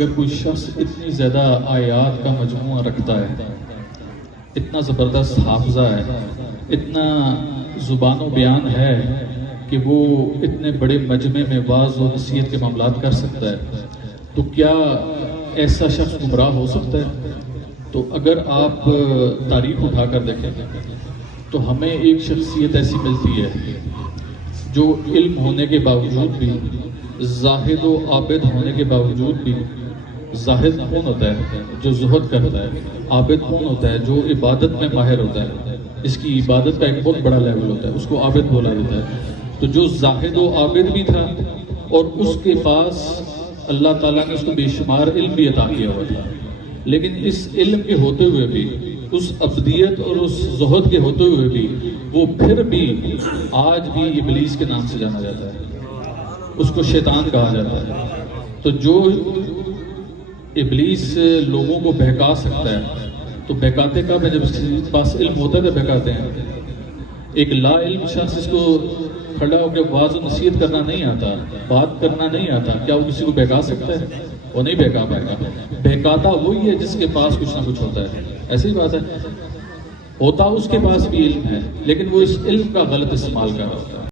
اگر کوئی شخص اتنی زیادہ آیات کا مجموعہ رکھتا ہے، اتنا زبردست حافظہ ہے، اتنا زبان و بیان ہے کہ وہ اتنے بڑے مجمع میں واعظ و نصیحت کے معاملات کر سکتا ہے، تو کیا ایسا شخص گمراہ ہو سکتا ہے؟ تو اگر آپ تاریخ اٹھا کر دیکھیں تو ہمیں ایک شخصیت ایسی ملتی ہے جو علم ہونے کے باوجود بھی، زاہد و عابد ہونے کے باوجود بھی، زاہد کون ہوتا ہے؟ جو زہد کرتا ہے۔ عابد کون ہوتا ہے؟ جو عبادت میں ماہر ہوتا ہے، اس کی عبادت کا ایک بہت بڑا لیول ہوتا ہے، اس کو عابد بولا جاتا ہے۔ تو جو زاہد و عابد بھی تھا اور اس کے پاس اللہ تعالیٰ نے اس کو بے شمار علم بھی عطا کیا ہوا تھا، لیکن اس علم کے ہوتے ہوئے بھی، اس عبدیت اور اس زہد کے ہوتے ہوئے بھی، وہ پھر بھی آج بھی ابلیس کے نام سے جانا جاتا ہے، اس کو شیطان کہا جاتا ہے۔ تو جو ابلیس لوگوں کو بہکا سکتا ہے، تو بہکاتے کب ہے؟ جب اس کے پاس علم ہوتا ہے تو بہکاتے ہیں۔ ایک لا علم شخص اس کو کھڑا ہو کے واعظ و نصیحت کرنا نہیں آتا، بات کرنا نہیں آتا، کیا وہ کسی کو بہکا سکتا ہے؟ وہ نہیں بہکا پائے گا۔ بہکاتا وہی ہے جس کے پاس کچھ نہ کچھ ہوتا ہے۔ ایسی بات ہے، ہوتا اس کے پاس بھی علم ہے لیکن وہ اس علم کا غلط استعمال کر رہا ہوتا ہے۔